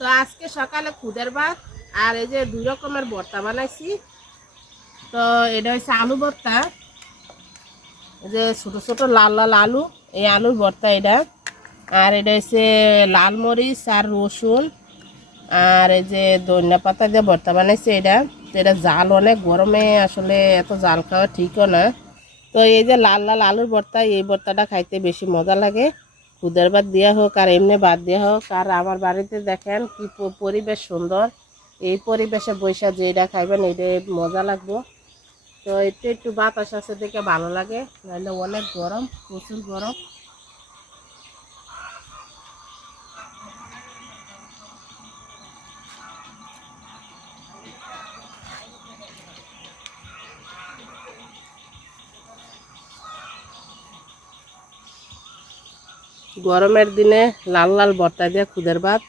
তো আজকে সকালে খুদের ভাত আর এই যে 2 রকমের ভর্তা বানাইছি। তো এটা হচ্ছে আলু ভর্তা, এই যে ছোট ছোট লাল লাল আলু, এই আলুর ভর্তা এটা। আর এটা হচ্ছে লাল মরিচ আর রসুন আর এই যে ধনিয়া পাতা দিয়ে ভর্তা বানাইছে এটা। তো এটা জাল অনেক, গরমে আসলে এত জাল খাওয়া ঠিকও না। তো এই যে লাল লাল আলুর ভর্তা, এই ভর্তাটা খাইতে বেশি মজা লাগে, খুদের ভাত দেওয়া হোক আর এমনি ভাত দেওয়া হোক। আর আমার বাড়িতে দেখেন কি পরিবেশ সুন্দর, এই পরিবেশে বৈশা যেটা খাইবেন এটা মজা লাগবে। তো একটু একটু বাতাস আছে দেখে ভালো লাগে, নাহলে অনেক গরম, প্রচুর গরম। গরমের দিনে লাল লাল ভর্তা দিয়ে খুদের ভাত